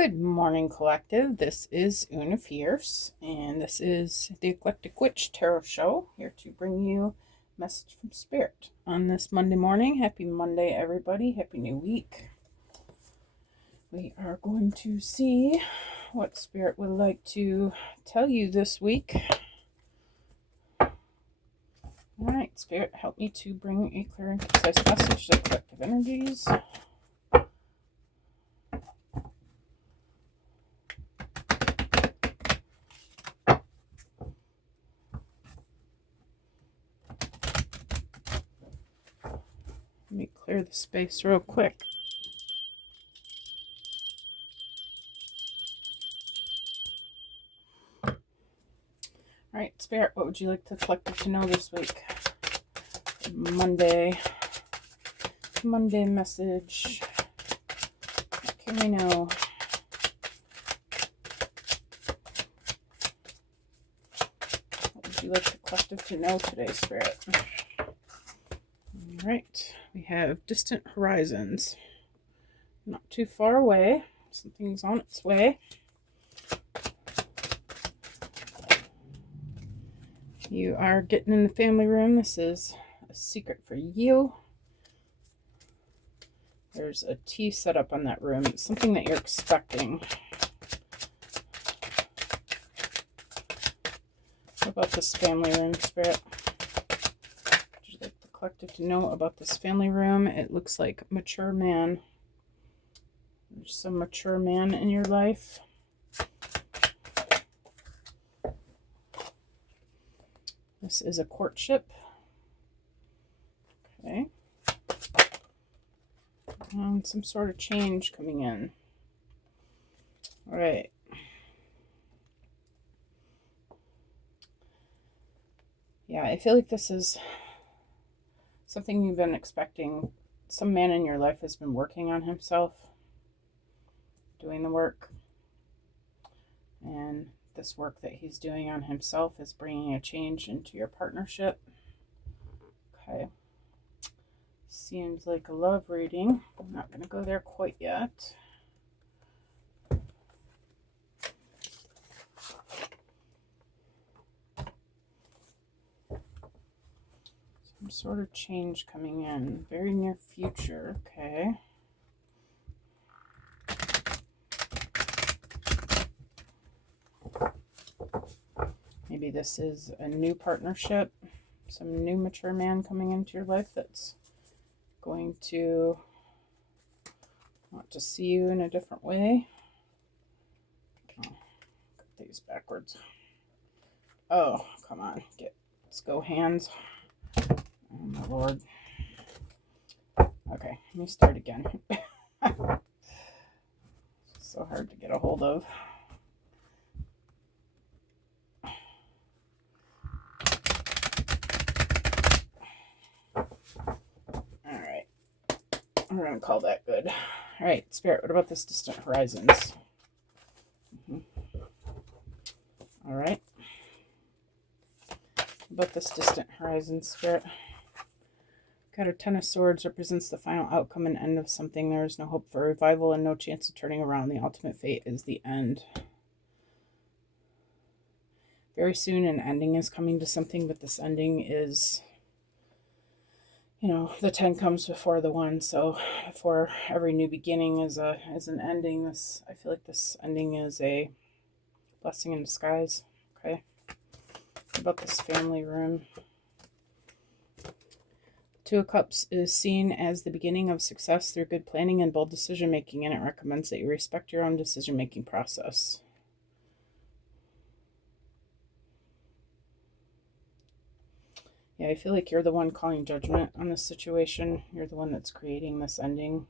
Good morning, collective. This is Una Fierce, and this is the Eclectic Witch Tarot Show, here to bring you a message from Spirit on this Monday morning. Happy Monday, everybody. Happy new week. We are going to see what Spirit would like to tell you this week. All right, Spirit, help me to bring a clear and concise message to the collective energies. Let me clear the space real quick. All right, Spirit, what would you like the collective to know this week? Monday message. What can we know? What would you like the collective to know today, Spirit? All right, we have distant horizons. Not too far away. Something's on its way. You are getting in the family room. This is a secret for you. There's a tea set up on that room. It's something that you're expecting. What about this family room, Spirit? Would you like the collective to know about this family room? It looks like mature man. There's some mature man in your life. This is a courtship. Okay. And some sort of change coming in. All right. Yeah, I feel like this is something you've been expecting. Some man in your life has been working on himself, doing the work. And this work that he's doing on himself is bringing a change into your partnership. Okay. Seems like a love reading. I'm not going to go there quite yet. Some sort of change coming in. Very near future. Okay. Maybe this is a new partnership. Some new mature man coming into your life that's going to want to see you in a different way. Oh, got these backwards. Oh, come on. Let's go hands. Oh, my Lord. Okay, let me start again. So hard to get a hold of. Alright. We're going to call that good. Alright, Spirit, what about this distant horizons? Alright. About this distant horizon, Spirit. Got a Ten of Swords, represents the final outcome and end of something. There is no hope for revival and no chance of turning around. The ultimate fate is the end. Very soon an ending is coming to something, but this ending is, the 10 comes before the 1. So before every new beginning is an ending. I feel like this ending is a blessing in disguise. Okay. What about this family room? Two of Cups is seen as the beginning of success through good planning and bold decision making, and it recommends that you respect your own decision making process. Yeah, I feel like you're the one calling judgment on this situation. You're the one that's creating this ending.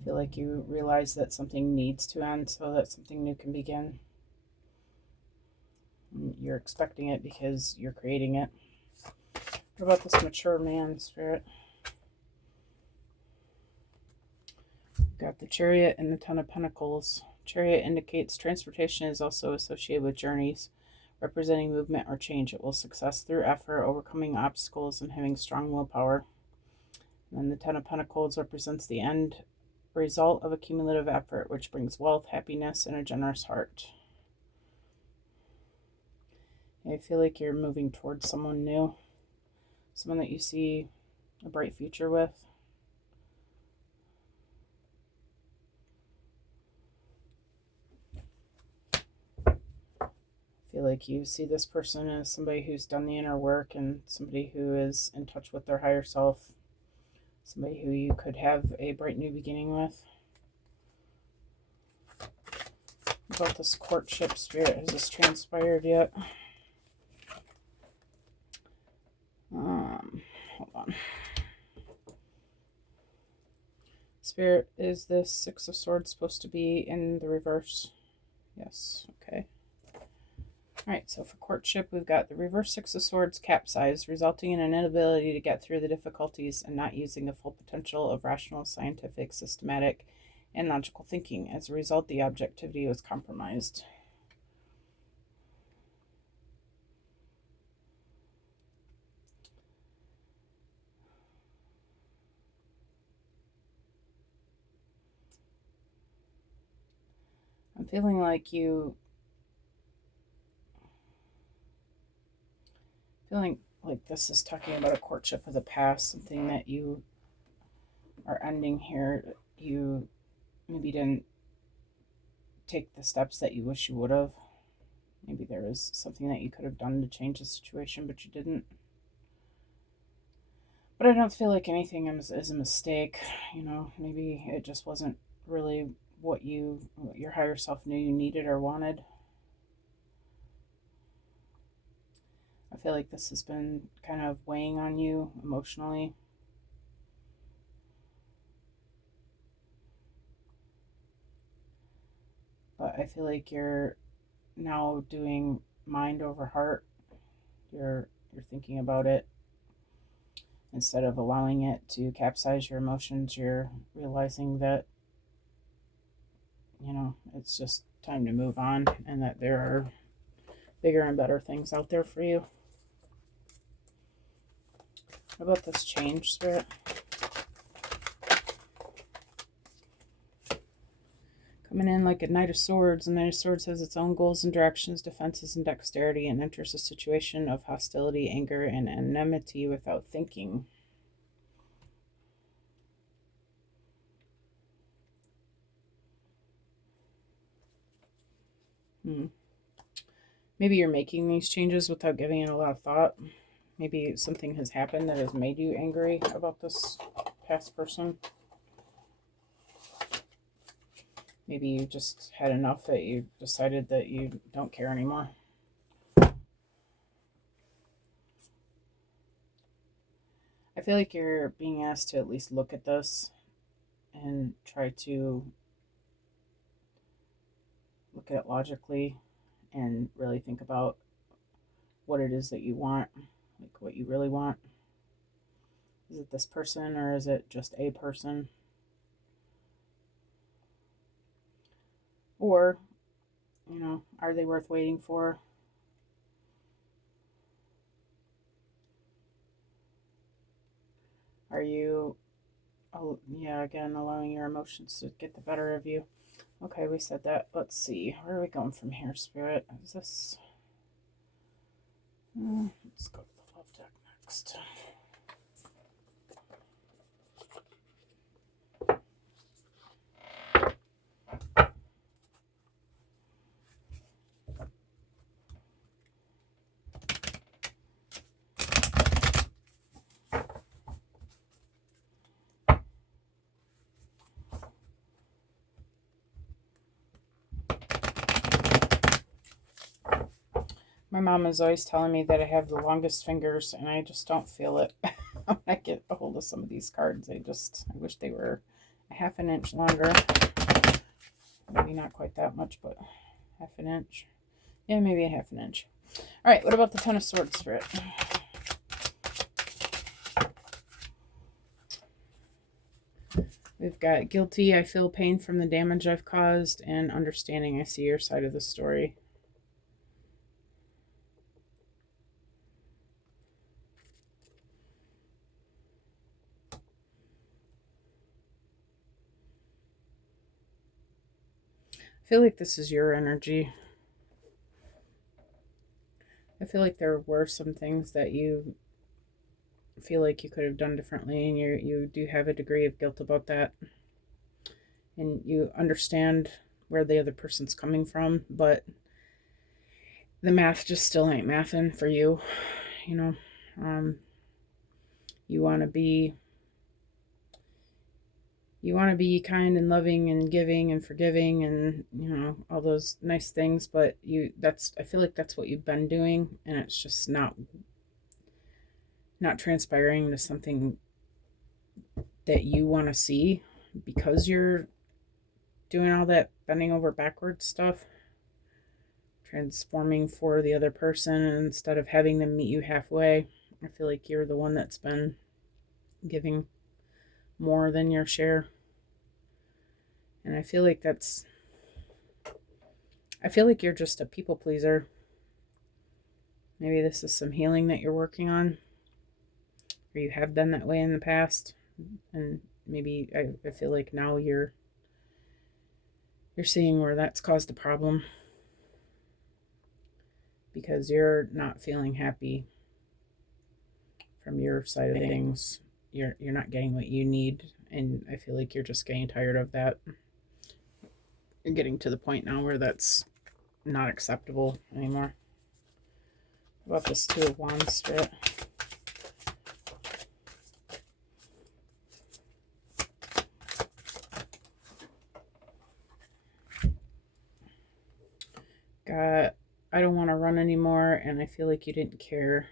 I feel like you realize that something needs to end so that something new can begin. You're expecting it because you're creating it. What about this mature man, Spirit? Got the Chariot and the Ten of Pentacles. Chariot indicates transportation is also associated with journeys, representing movement or change. It will success through effort, overcoming obstacles, and having strong willpower. And then the Ten of Pentacles represents the end a result of a cumulative effort which brings wealth, happiness, and a generous heart. I feel like you're moving towards someone new, someone that you see a bright future with. I feel like you see this person as somebody who's done the inner work and somebody who is in touch with their higher self, somebody who you could have a bright new beginning with. About this courtship, Spirit, has this transpired yet? Hold on. Spirit, is this Six of Swords supposed to be in the reverse? Yes, okay. Alright, so for courtship, we've got the reverse Six of Swords capsized, resulting in an inability to get through the difficulties and not using the full potential of rational, scientific, systematic, and logical thinking. As a result, the objectivity was compromised. I'm feeling like this is talking about a courtship of the past, something that you are ending here. You maybe didn't take the steps that you wish you would have. Maybe there was something that you could have done to change the situation, but you didn't. But I don't feel like anything is a mistake. Maybe it just wasn't really what your higher self knew you needed or wanted. I feel like this has been kind of weighing on you emotionally. But I feel like you're now doing mind over heart. You're thinking about it. Instead of allowing it to capsize your emotions, you're realizing that, it's just time to move on and that there are bigger and better things out there for you. What about this change, Spirit? Coming in like a Knight of Swords. The Knight of Swords has its own goals and directions, defenses, and dexterity, and enters a situation of hostility, anger, and enmity without thinking. Maybe you're making these changes without giving it a lot of thought. Maybe something has happened that has made you angry about this past person. Maybe you just had enough that you decided that you don't care anymore. I feel like you're being asked to at least look at this and try to look at it logically and really think about what it is that you want, like what you really want. Is it this person or is it just a person? Or, are they worth waiting for? Are you, again, allowing your emotions to get the better of you? Okay, we said that. Let's see. Where are we going from here, Spirit? Is this... let's go to the love deck next. My mom is always telling me that I have the longest fingers, and I just don't feel it when I get a hold of some of these cards. I wish they were a half an inch longer. Maybe not quite that much, but half an inch. Yeah, maybe a half an inch. All right, what about the Ten of Swords, Spirit? We've got guilty, I feel pain from the damage I've caused, and understanding, I see your side of the story. I feel like this is your energy. I feel like there were some things that you feel like you could have done differently, and you do have a degree of guilt about that. And you understand where the other person's coming from, but the math just still ain't mathing for you, you know. Um, you want to be kind and loving and giving and forgiving and all those nice things, but I feel like that's what you've been doing, and it's just not transpiring to something that you want to see, because you're doing all that bending over backwards stuff, transforming for the other person instead of having them meet you halfway. I feel like you're the one that's been giving more than your share. And I feel like you're just a people pleaser. Maybe this is some healing that you're working on, or you have been that way in the past. And maybe I feel like now you're seeing where that's caused a problem, because you're not feeling happy from your side of things. You're not getting what you need, and I feel like you're just getting tired of that. You're getting to the point now where that's not acceptable anymore. What about this Two of Wands Spirit? God, I don't want to run anymore, and I feel like you didn't care.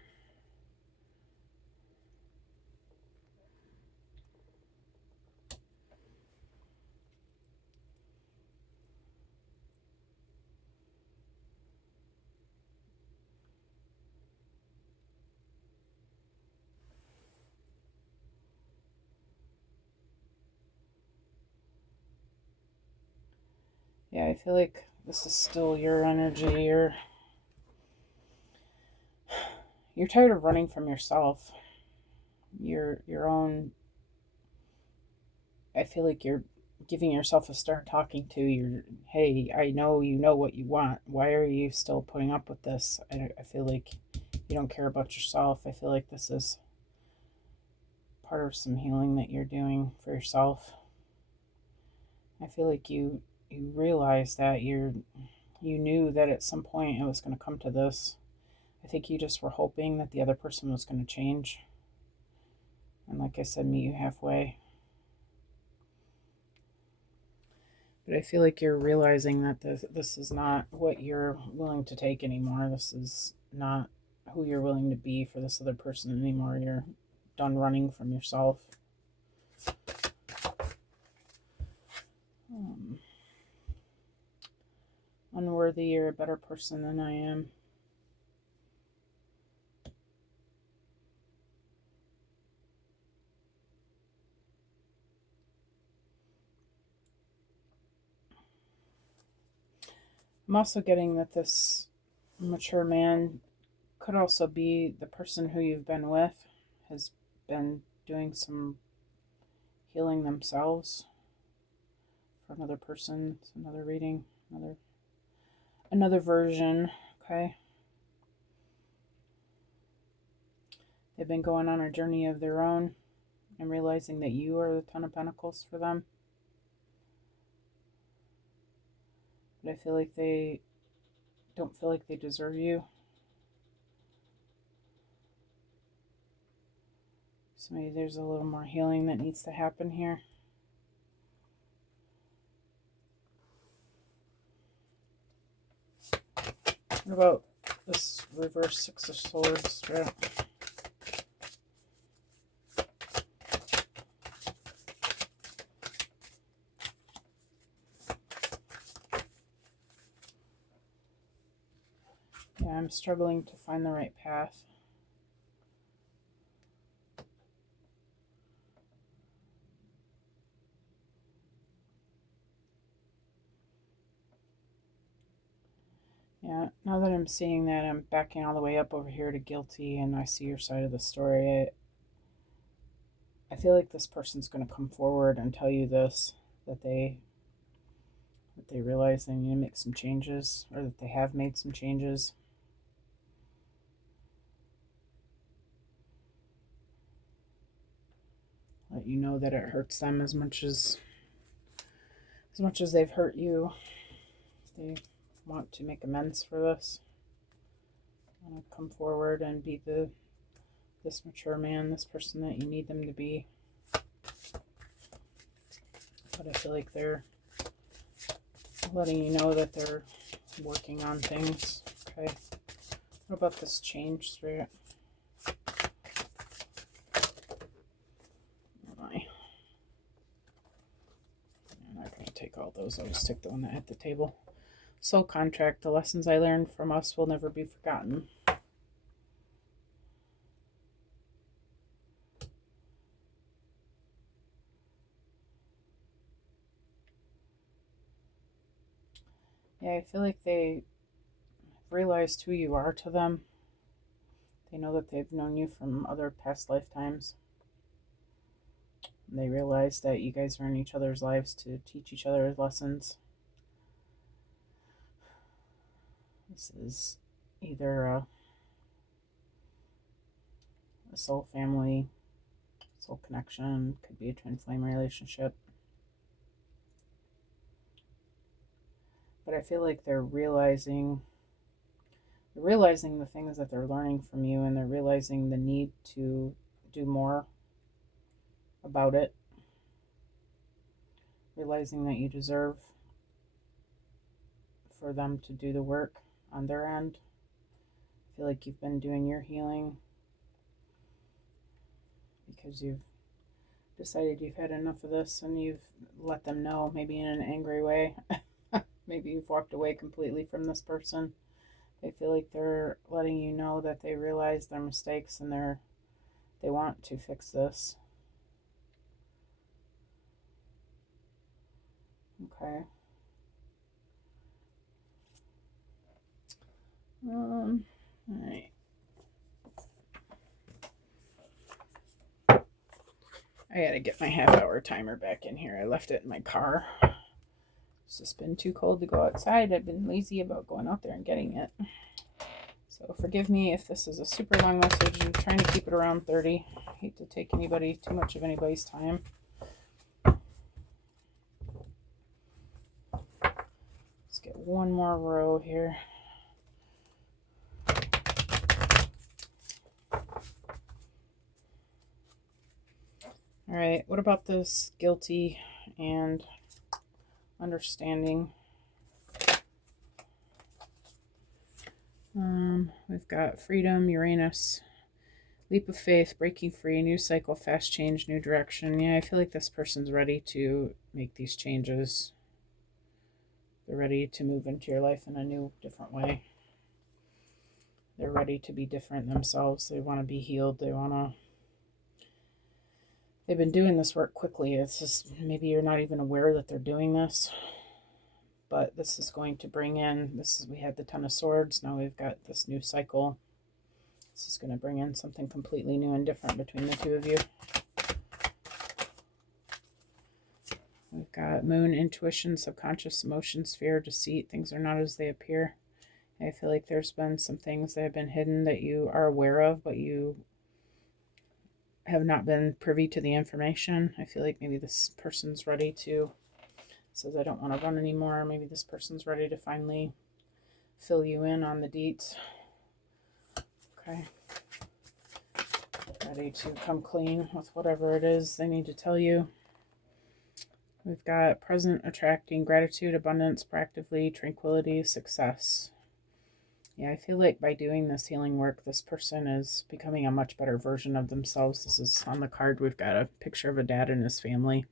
Yeah, I feel like this is still your energy. You're tired of running from yourself. Your own. I feel like you're giving yourself a stern talking to. Hey, I know you know what you want. Why are you still putting up with this? I feel like you don't care about yourself. I feel like this is part of some healing that you're doing for yourself. I feel like you realize that you knew that at some point it was going to come to this. I think you just were hoping that the other person was going to change, and like I said, meet you halfway. But I feel like you're realizing that this is not what you're willing to take anymore. This is not who you're willing to be for this other person anymore. You're done running from yourself. Unworthy, you're a better person than I am. I'm also getting that this mature man could also be the person who you've been with, has been doing some healing themselves for another person. It's another reading, another version. Okay. They've been going on a journey of their own and realizing that you are the Ten of Pentacles for them. But I feel like they don't feel like they deserve you. So maybe there's a little more healing that needs to happen here. What about this reverse Six of Swords? Yeah, I'm struggling to find the right path. Yeah, now that I'm seeing that, I'm backing all the way up over here to guilty, and I see your side of the story. I feel like this person's going to come forward and tell you this, that they that they realize they need to make some changes, or that they have made some changes. Let you know that it hurts them as much as they've hurt you. They want to make amends for this. Want to come forward and be this mature man, this person that you need them to be. But I feel like they're letting you know that they're working on things. Okay. What about this change, Spirit? I'm not going to take all those. I'll just take the one at the table. Soul contract. The lessons I learned from us will never be forgotten. Yeah, I feel like they realized who you are to them. They know that they've known you from other past lifetimes. They realize that you guys are in each other's lives to teach each other lessons. This is either a soul family, soul connection, could be a twin flame relationship. But I feel like they're realizing the things that they're learning from you, and they're realizing the need to do more about it. Realizing that you deserve for them to do the work on their end. I feel like you've been doing your healing because you've decided you've had enough of this, and you've let them know, maybe in an angry way. Maybe you've walked away completely from this person. They feel like they're letting you know that they realize their mistakes, and they want to fix this. Okay. All right. I gotta get my half-hour timer back in here. I left it in my car. It's just been too cold to go outside. I've been lazy about going out there and getting it. So forgive me if this is a super long message. I'm trying to keep it around 30. I hate to take too much of anybody's time. Let's get one more row here. All right, what about this guilty and understanding? We've got freedom, Uranus, leap of faith, breaking free, new cycle, fast change, new direction. Yeah, I feel like this person's ready to make these changes. They're ready to move into your life in a new, different way. They're ready to be different themselves. They want to be healed. They've been doing this work quickly. It's just, maybe you're not even aware that they're doing this. But this is going to bring in, we had the Ten of Swords, now we've got this new cycle. This is going to bring in something completely new and different between the two of you. We've got Moon, intuition, subconscious, emotions, fear, deceit. Things are not as they appear. I feel like there's been some things that have been hidden that you are aware of, but you have not been privy to the information. I feel like maybe this person's ready to, says I don't want to run anymore. Maybe this person's ready to finally fill you in on the deets. Okay. Ready to come clean with whatever it is they need to tell you. We've got present, attracting, gratitude, abundance, proactively, tranquility, success. Yeah, I feel like by doing this healing work, this person is becoming a much better version of themselves. This is on the card. We've got a picture of a dad and his family,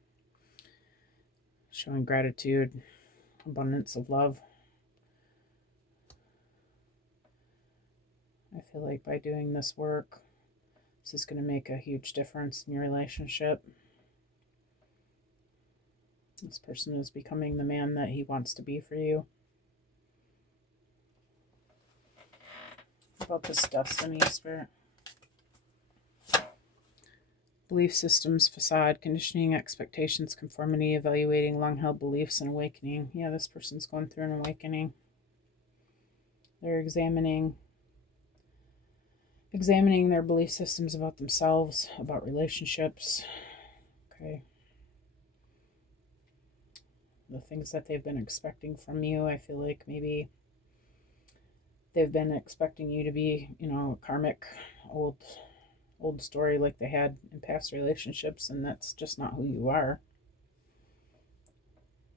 showing gratitude, abundance of love. I feel like by doing this work, this is going to make a huge difference in your relationship. This person is becoming the man that he wants to be for you. What about this destiny, Spirit? belief systems, facade, conditioning, expectations, conformity, evaluating long-held beliefs, and awakening. Yeah, this person's going through an awakening. They're examining their belief systems about themselves, about relationships. Okay. The things that they've been expecting from you. I feel like maybe they've been expecting you to be, a karmic old story like they had in past relationships, and that's just not who you are.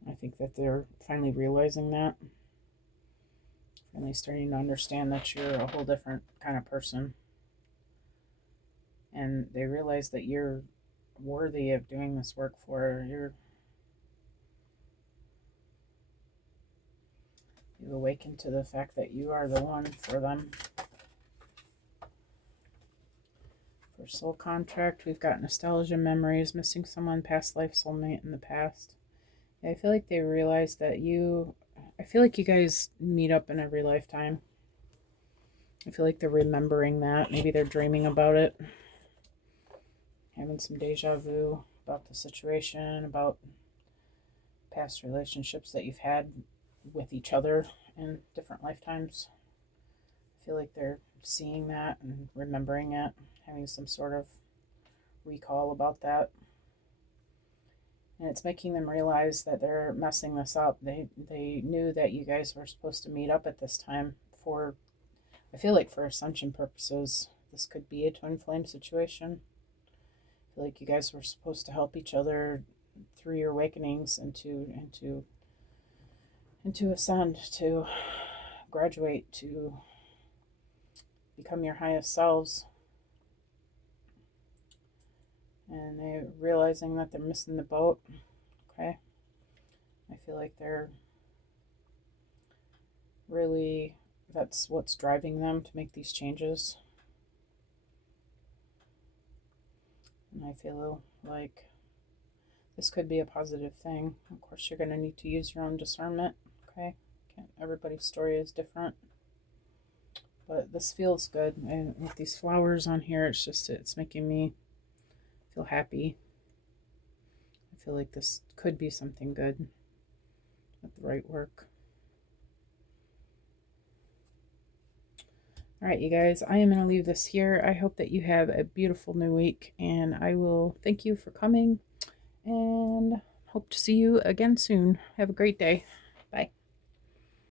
I think that they're finally realizing that. Finally starting to understand that you're a whole different kind of person. And they realize that you're worthy of doing this work for. You've awakened to the fact that you are the one for them. For soul contract, we've got nostalgia, memories, missing someone, past life, soulmate in the past. I feel like they realize that I feel like you guys meet up in every lifetime. I feel like they're remembering that. Maybe they're dreaming about it. Having some deja vu about the situation, about past relationships that you've had with each other in different lifetimes. I feel like they're seeing that and remembering it, having some sort of recall about that. And it's making them realize that they're messing this up. They knew that you guys were supposed to meet up at this time I feel like for ascension purposes. This could be a twin flame situation. I feel like you guys were supposed to help each other through your awakenings and to ascend, to graduate, to become your highest selves. And they're realizing that they're missing the boat. Okay. I feel like they're really, that's what's driving them to make these changes. And I feel like this could be a positive thing. Of course, you're going to need to use your own discernment. Okay. Everybody's story is different. But this feels good. And with these flowers on here, it's making me feel happy. I feel like this could be something good with the right work. All right, you guys, I am going to leave this here. I hope that you have a beautiful new week, and I will thank you for coming and hope to see you again soon. Have a great day.